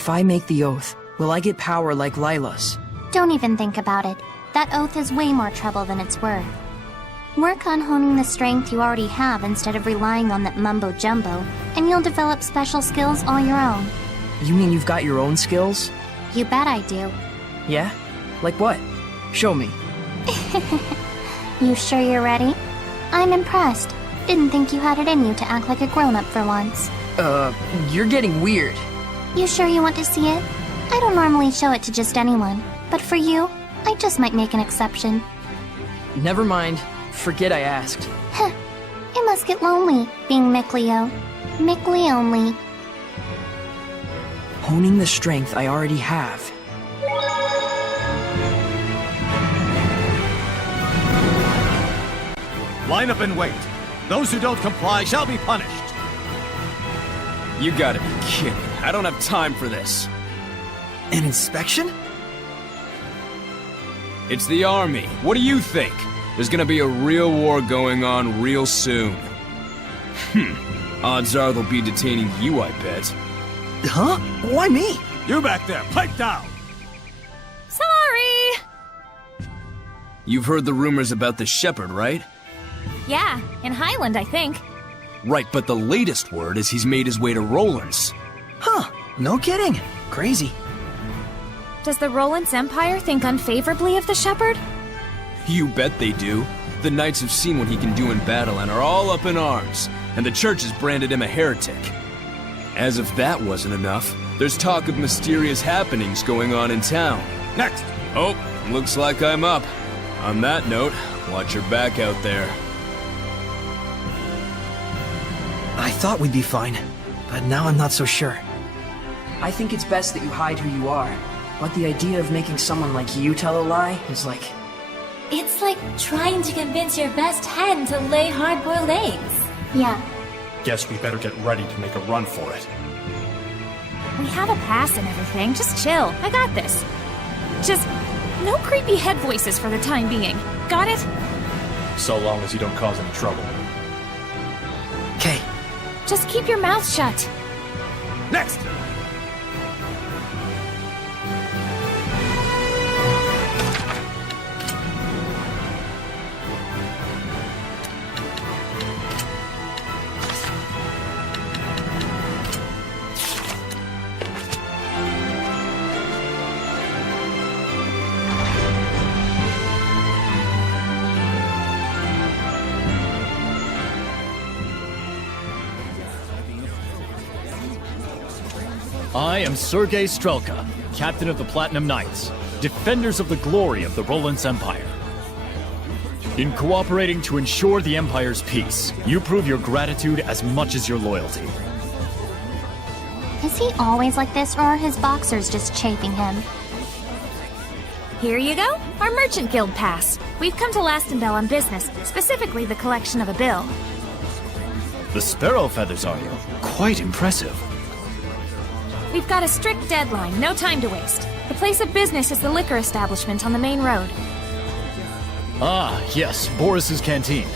If I make the oath, will I get power like Lila's? Don't even think about it. That oath is way more trouble than it's worth. Work on honing the strength you already have instead of relying on that mumbo-jumbo, and you'll develop special skills all your own. You mean you've got your own skills? You bet I do. Yeah? Like what? Show me. You sure you're ready? I'm impressed. Didn't think you had it in you to act like a grown-up for once. You're getting weird. You sure you want to see it? I don't normally show it to just anyone, but for you, I just might make an exception. Never mind. Forget I asked. Heh. It must get lonely, being Mickleo. Mickley only. Honing the strength I already have. Line up and wait. Those who don't comply shall be punished. You gotta be kidding. I don't have time for this. An inspection? It's the army. What do you think? There's gonna be a real war going on real soon. Odds are they'll be detaining you, I bet. Huh? Why me? You back there, pipe down! Sorry! You've heard the rumors about the shepherd, right? Yeah, in Highland, I think. Right, but the latest word is he's made his way to Roland's. Huh. No kidding. Crazy. Does the Roland's Empire think unfavorably of the shepherd? You bet they do. The knights have seen what he can do in battle and are all up in arms, and the church has branded him a heretic. As if that wasn't enough, there's talk of mysterious happenings going on in town. Next! Oh, looks like I'm up. On that note, watch your back out there. I thought we'd be fine, but now I'm not so sure. I think it's best that you hide who you are. But the idea of making someone like you tell a lie is like... It's like trying to convince your best hen to lay hard-boiled eggs. Yeah. Guess we better get ready to make a run for it. We have a pass and everything. Just chill. I got this. Just no creepy head voices for the time being. Got it? So long as you don't cause any trouble. Okay. Just keep your mouth shut. Next! I am Sergei Strelka, captain of the Platinum Knights, defenders of the glory of the Roland's Empire. In cooperating to ensure the Empire's peace, you prove your gratitude as much as your loyalty. Is he always like this, or are his boxers just chafing him? Here you go. Our Merchant Guild pass. We've come to Lastonbell on business, specifically the collection of a bill. The sparrow feathers, are you? Quite impressive. We've got a strict deadline, no time to waste. The place of business is the liquor establishment on the main road. Ah, yes, Boris's Canteen.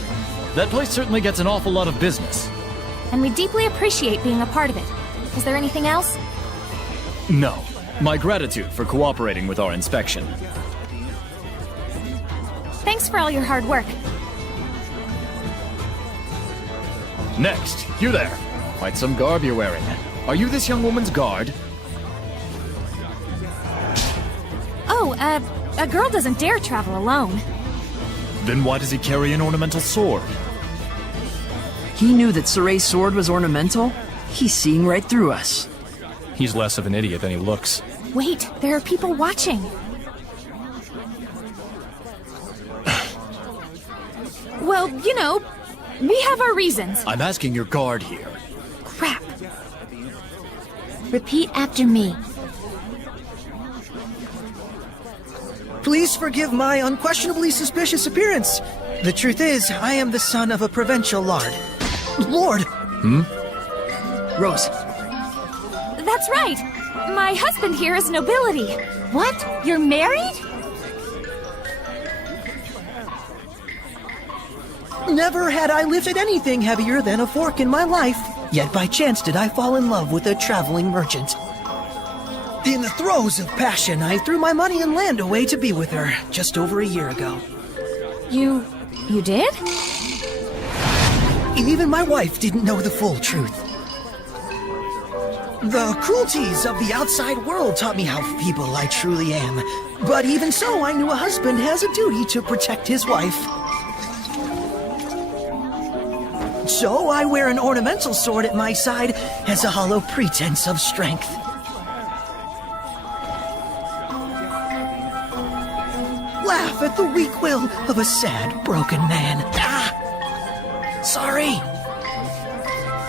That place certainly gets an awful lot of business. And we deeply appreciate being a part of it. Is there anything else? No. My gratitude for cooperating with our inspection. Thanks for all your hard work. Next, you there. Quite some garb you're wearing. Are you this young woman's guard? Oh, a girl doesn't dare travel alone. Then why does he carry an ornamental sword? He knew that Soray's sword was ornamental? He's seeing right through us. He's less of an idiot than he looks. Wait, there are people watching. Well, you know, we have our reasons. I'm asking your guard here. Crap. Repeat after me. Please forgive my unquestionably suspicious appearance. The truth is, I am the son of a provincial lord. Lord! Rose, That's right. My husband here is nobility. What? You're married? Never had I lifted anything heavier than a fork in my life. Yet by chance did I fall in love with a traveling merchant. In the throes of passion, I threw my money and land away to be with her just over a year ago. You did? Even my wife didn't know the full truth. The cruelties of the outside world taught me how feeble I truly am. But even so, I knew a husband has a duty to protect his wife. So I wear an ornamental sword at my side as a hollow pretense of strength. Laugh at the weak will of a sad, broken man. Ah! Sorry.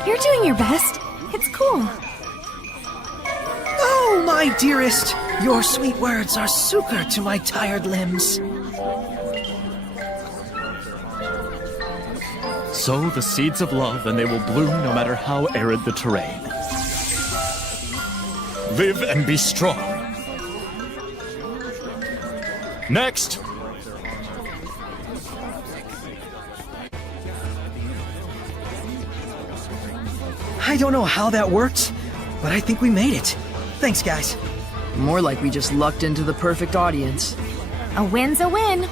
You're doing your best. It's cool. Oh, my dearest, your sweet words are succor to my tired limbs. Sow the seeds of love and they will bloom no matter how arid the terrain. Live and be strong. Next! I don't know how that worked, but I think we made it. Thanks, guys. More like we just lucked into the perfect audience. A win's a win.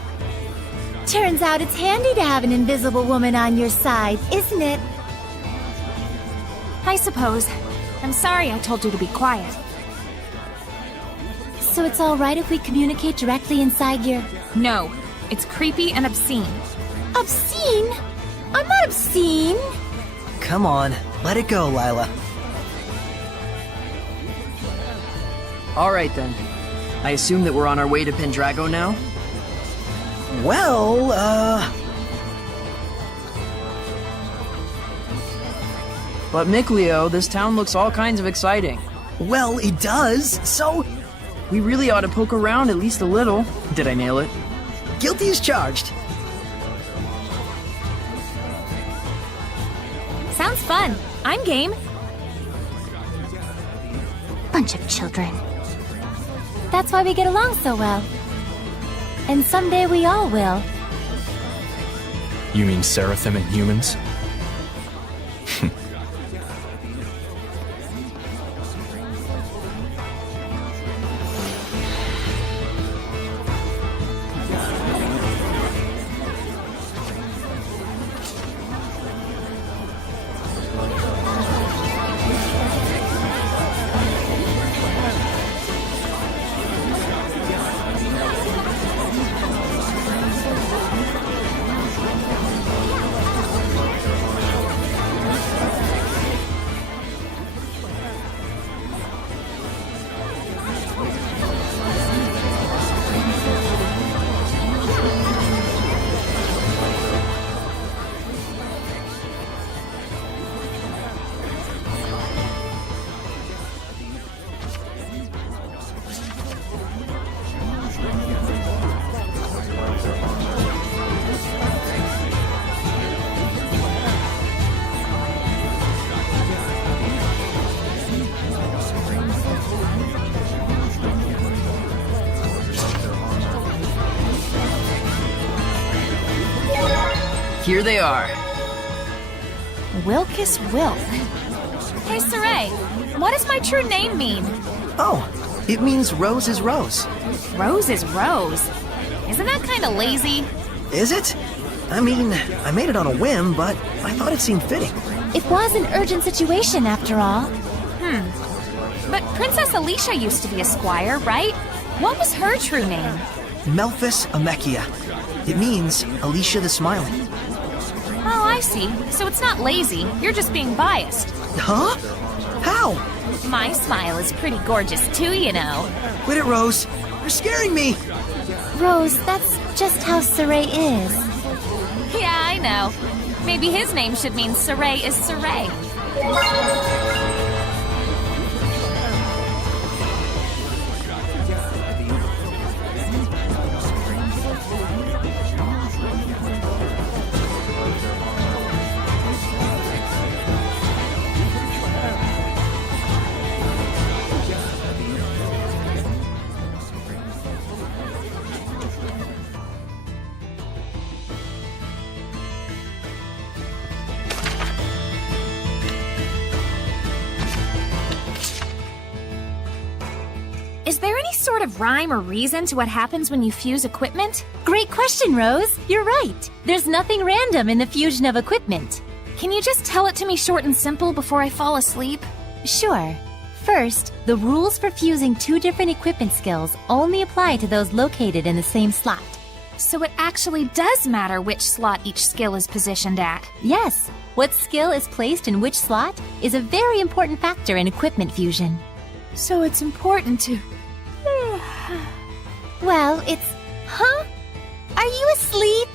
Turns out it's handy to have an invisible woman on your side, isn't it? I suppose. I'm sorry I told you to be quiet. So it's alright if we communicate directly inside your... No, it's creepy and obscene. Obscene? I'm not obscene! Come on, let it go, Lila. Alright then. I assume that we're on our way to Pendrago now? Well, But Miclio, this town looks all kinds of exciting. well, it does, so We really ought to poke around at least a little. Did I nail it? guilty as charged. Sounds fun. I'm game. Bunch of children. That's why we get along so well. And someday we all will. You mean Seraphim and humans? Here they are. Wilkis Wilk. Hey, Saray, what does my true name mean? Oh, it means rose is rose. Rose is Rose. Isn't that kind of lazy? Is it? I mean, I made it on a whim, but I thought it seemed fitting. It was an urgent situation, after all. But Princess Alicia used to be a squire, right? What was her true name? Melphis Amechia. It means Alicia the Smiling. Oh, I see. So it's not lazy. You're just being biased. Huh? How? My smile is pretty gorgeous too, you know. Quit it, Rose. You're scaring me. Rose, that's just how Saray is. Yeah, I know. Maybe his name should mean Saray is Saray. Is there any sort of rhyme or reason to what happens when you fuse equipment? Great question, Rose. You're right. There's nothing random in the fusion of equipment. Can you just tell it to me short and simple before I fall asleep? Sure. First, the rules for fusing two different equipment skills only apply to those located in the same slot. So it actually does matter which slot each skill is positioned at. Yes, what skill is placed in which slot is a very important factor in equipment fusion. So it's important to... Well, it's... Huh? Are you asleep?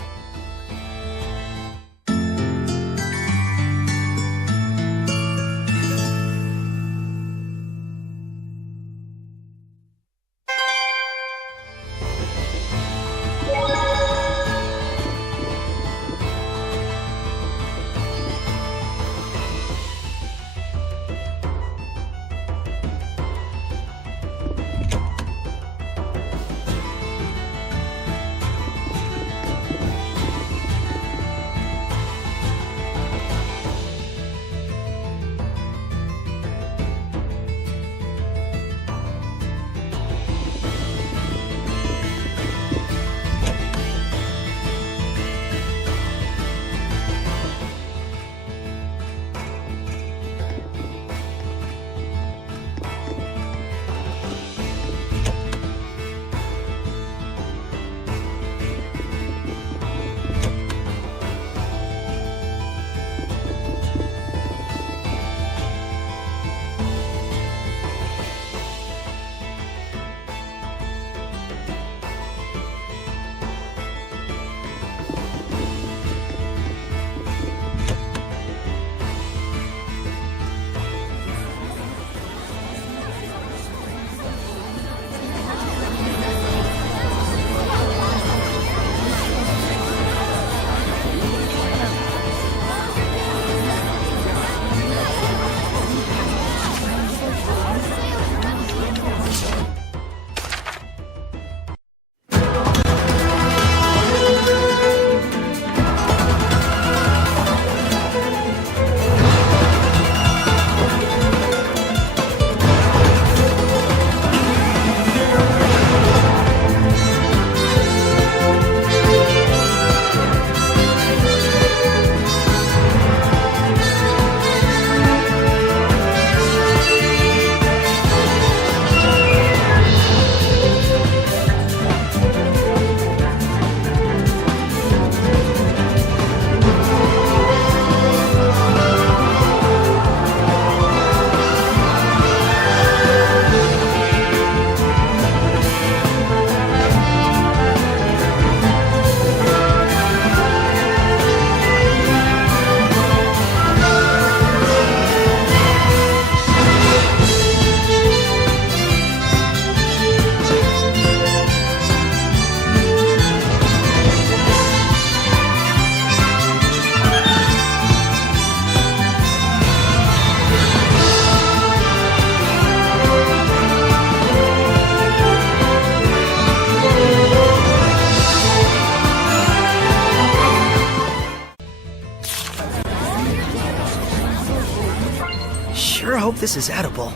hope this is edible.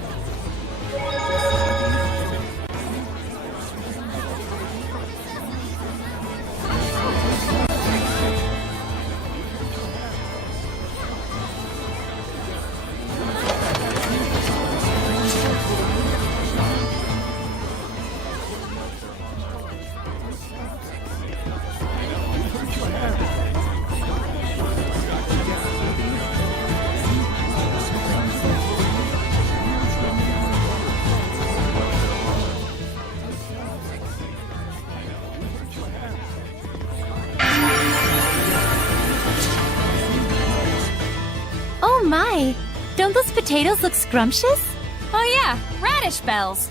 Oh my! Don't those potatoes look scrumptious? Oh yeah, radish bells.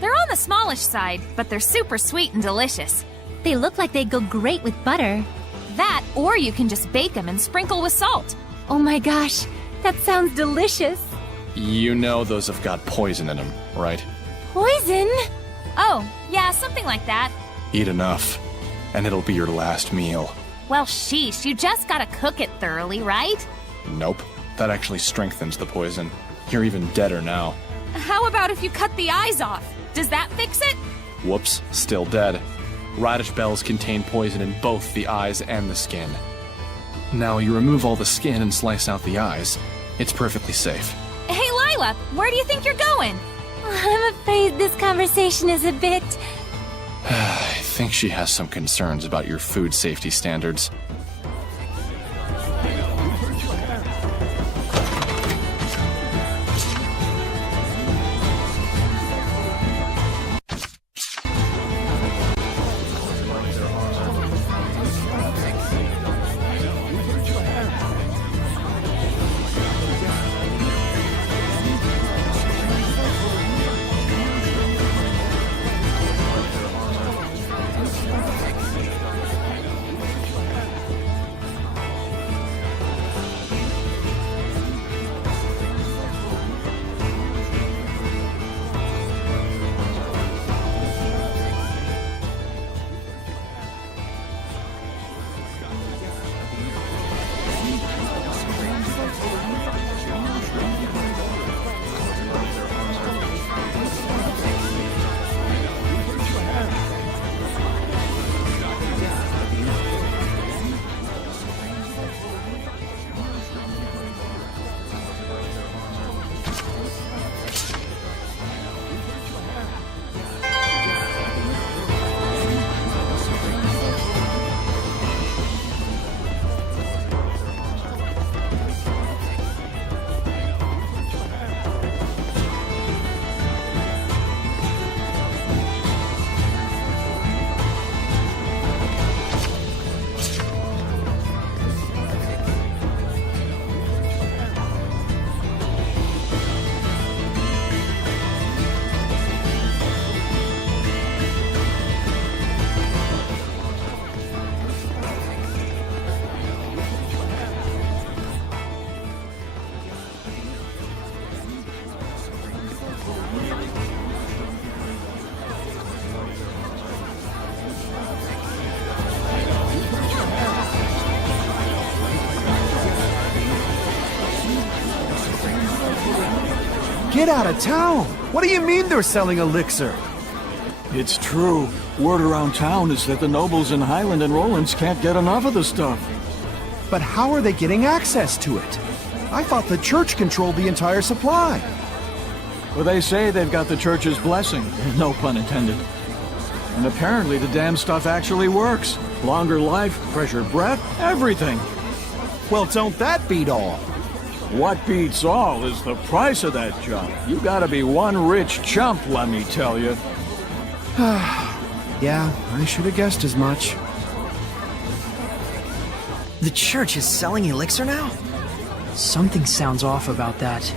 They're on the smallish side, but they're super sweet and delicious. They look like they'd go great with butter. That, or you can just bake them and sprinkle with salt. Oh my gosh, that sounds delicious. You know those have got poison in them, right? Poison? Oh, yeah, something like that. Eat enough, and it'll be your last meal. Well, sheesh, you just gotta cook it thoroughly, right? Nope, that actually strengthens the poison. You're even deader now. How about if you cut the eyes off? Does that fix it? Whoops, still dead. Radish bells contain poison in both the eyes and the skin. Now you remove all the skin and slice out the eyes. It's perfectly safe. Hey, Lila, where do you think you're going? I'm afraid this conversation is a bit... I think she has some concerns about your food safety standards. Get out of town! What do you mean they're selling elixir? It's true. Word around town is that the nobles in Highland and Rollins can't get enough of the stuff. But how are they getting access to it? I thought the church controlled the entire supply. Well, they say they've got the church's blessing, no pun intended. And apparently the damn stuff actually works. Longer life, fresher breath, everything. Well, don't that beat all? What beats all is the price of that junk. You gotta be one rich chump, let me tell you. Yeah, I should have guessed as much. The church is selling elixir now? Something sounds off about that.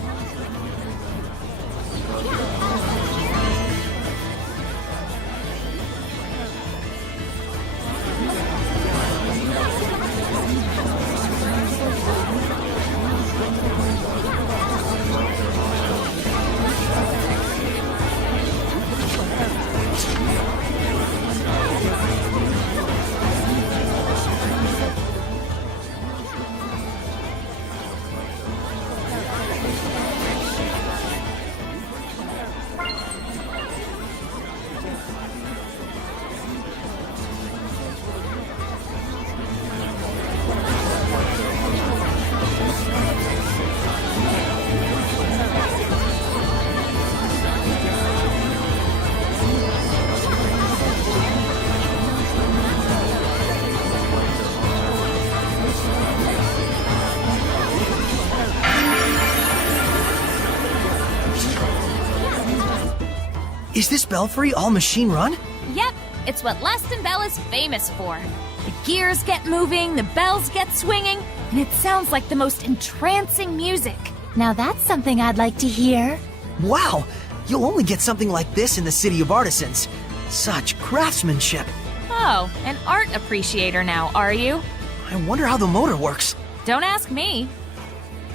Is this belfry all machine run? Yep, it's what Lastonbell is famous for. The gears get moving, the bells get swinging, and it sounds like the most entrancing music. Now that's something I'd like to hear. Wow! You'll only get something like this in the city of Artisans. Such craftsmanship. Oh, an art appreciator now, are you? I wonder how the motor works. Don't ask me.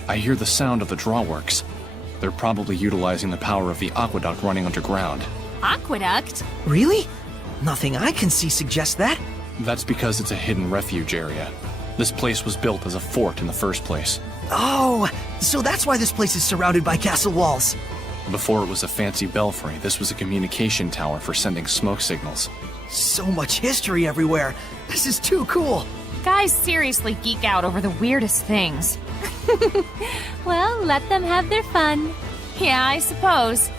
I hear the sound of the drawworks. They're probably utilizing the power of the aqueduct running underground. Aqueduct? Really? Nothing I can see suggests that. That's because it's a hidden refuge area. This place was built as a fort in the first place. Oh, so that's why this place is surrounded by castle walls. Before it was a fancy belfry, this was a communication tower for sending smoke signals. So much history everywhere. This is too cool. Guys seriously geek out over the weirdest things. Well, let them have their fun. Yeah, I suppose.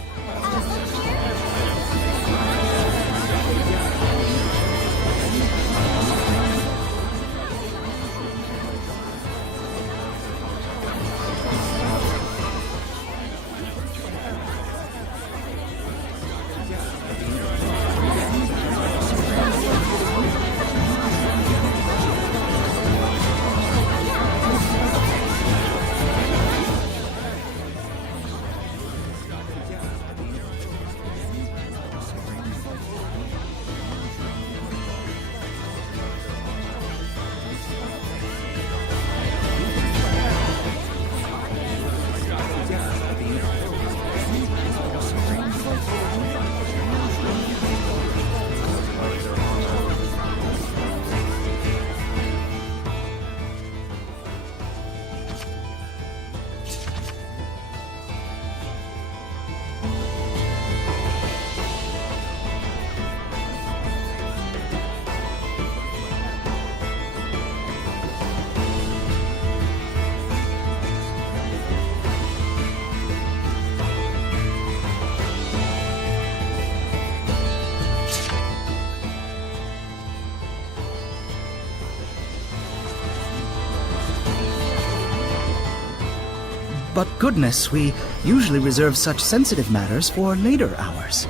But goodness, we usually reserve such sensitive matters for later hours.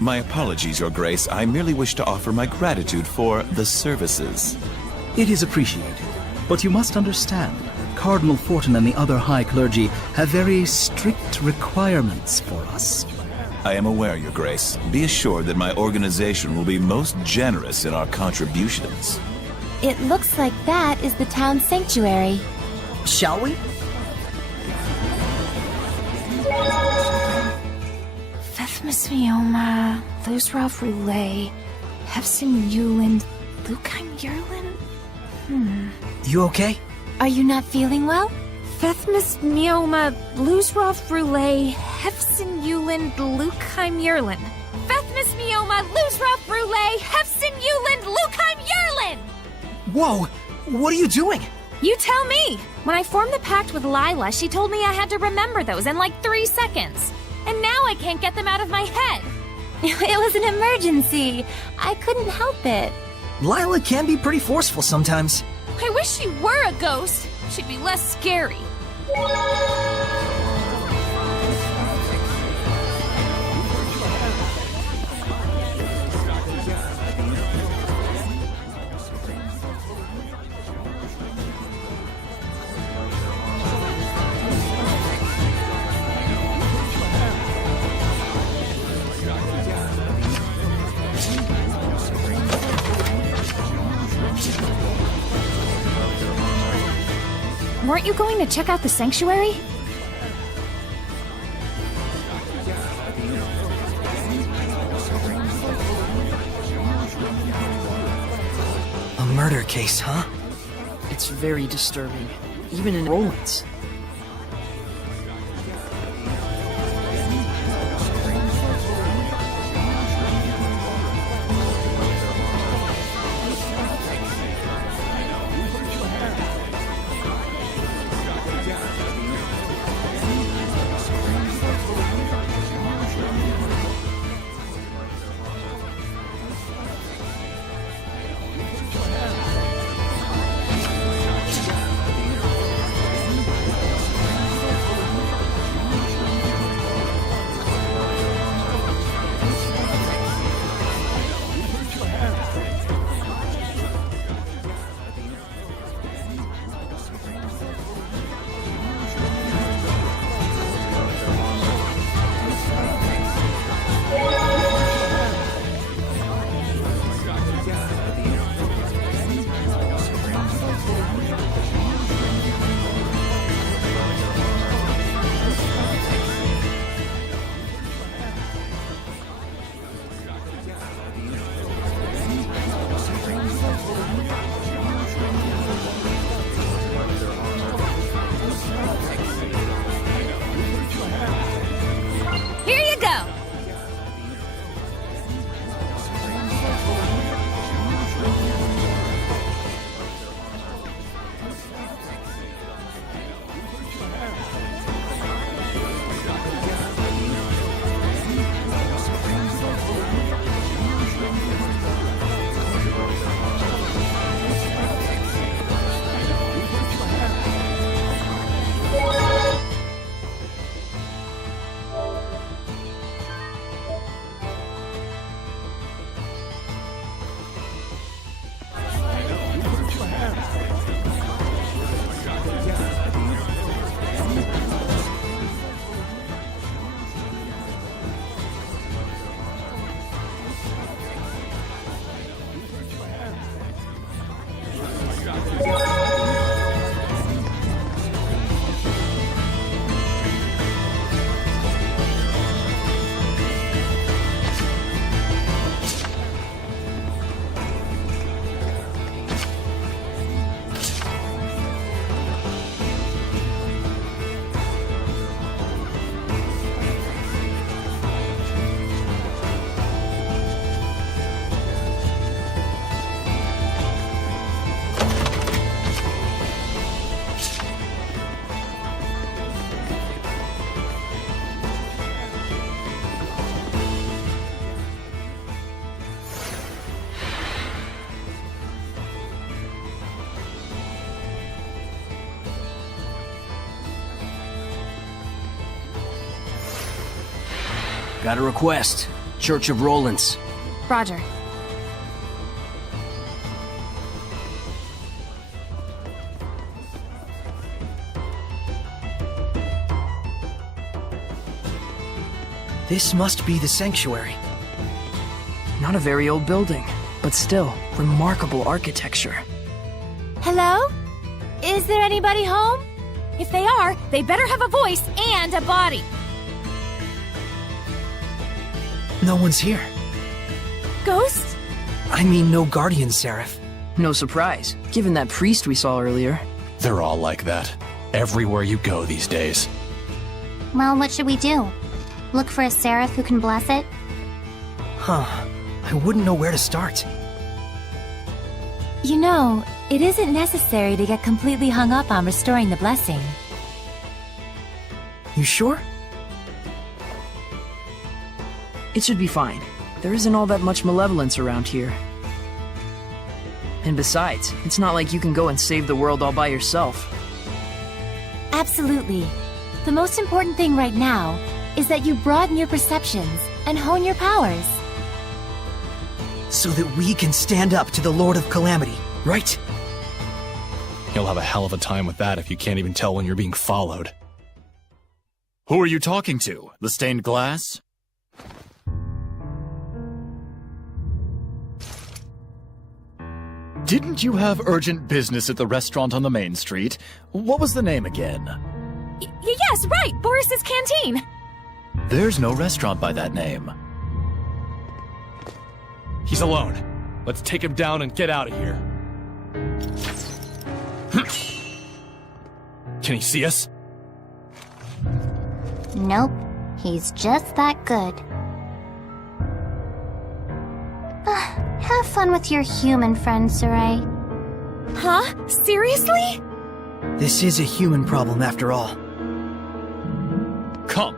My apologies, Your Grace. I merely wish to offer my gratitude for the services. It is appreciated. But you must understand, Cardinal Fortin and the other high clergy have very strict requirements for us. I am aware, Your Grace. Be assured that my organization will be most generous in our contributions. It looks like that is the town sanctuary. Shall we? Mioma, Luzrov Roulet, Hefsin Yuland, Lukheim Yerlin? You okay? Are you not feeling well? Fethmis Mioma, Luzrov Roulet, Hefsin Yuland, Lukheim Yerlin. Fethmis Mioma, Luzrov Roulet, Hefsin Yuland, Lukheim Yerlin! Whoa! What are you doing? You tell me! When I formed the pact with Lila, she told me I had to remember those in like 3 seconds. And now I can't get them out of my head. It was an emergency. I couldn't help it. Lila can be pretty forceful sometimes. I wish she were a ghost. She'd be less scary. Weren't you going to check out the sanctuary? A murder case, huh? It's very disturbing, even in Roland's. Got a request. Church of Rollins. Roger. This must be the sanctuary. Not a very old building, but still, remarkable architecture. Hello? Is there anybody home? If they are, they better have a voice and a body. No one's here. Ghost? I mean, no guardian seraph. No surprise, given that priest we saw earlier. They're all like that. Everywhere you go these days. Well, what should we do? Look for a seraph who can bless it? Huh. I wouldn't know where to start. You know, it isn't necessary to get completely hung up on restoring the blessing. You sure? It should be fine. There isn't all that much malevolence around here. And besides, it's not like you can go and save the world all by yourself. Absolutely. The most important thing right now is that you broaden your perceptions and hone your powers. So that we can stand up to the Lord of Calamity, right? You'll have a hell of a time with that if you can't even tell when you're being followed. Who are you talking to? The stained glass? Didn't you have urgent business at the restaurant on the main street? What was the name again? Yes, right! Boris's Canteen! There's no restaurant by that name. He's alone. Let's take him down and get out of here. Can he see us? Nope. He's just that good. Have fun with your human friend, Sarai. Huh? Seriously? This is a human problem after all. Come,